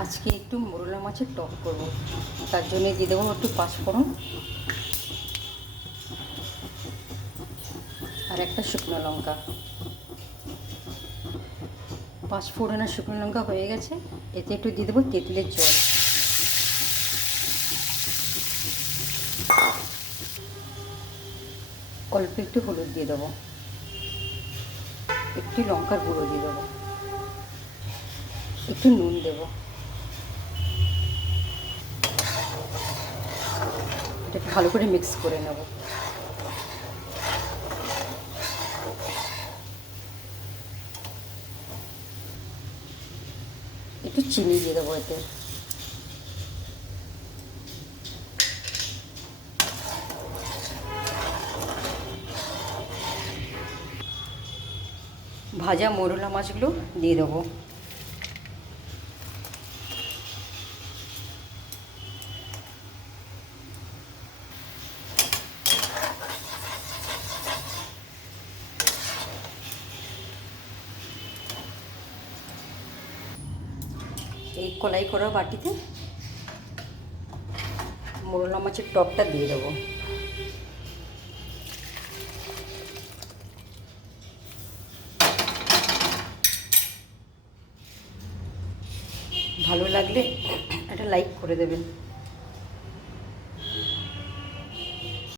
আজকে একটু মোরলা মাছের টক করব, তার জন্য দিয়ে দেবো একটু পাঁচফোড়ন আর একটা শুকনো লঙ্কা। পাঁচফোড়ন আর শুকনো লঙ্কা হয়ে গেছে, এতে একটু দিয়ে দেবো তেঁতুলের জল। অল্প একটু হলুদ দিয়ে দেবো, একটু লঙ্কার গুঁড়ো দিয়ে দেবো, একটু নুন দেবো। এটা ভালো করে মিক্স করে নেব। একটু চিনি দিয়ে দেবো এতে। ভাজা মোরলা মাছগুলো দিয়ে দেবো। এই কলাই করা বাটিতে মোরলা মাছের টকটা দিয়ে দেবো। ভালো লাগলে একটা লাইক করে দেবেন।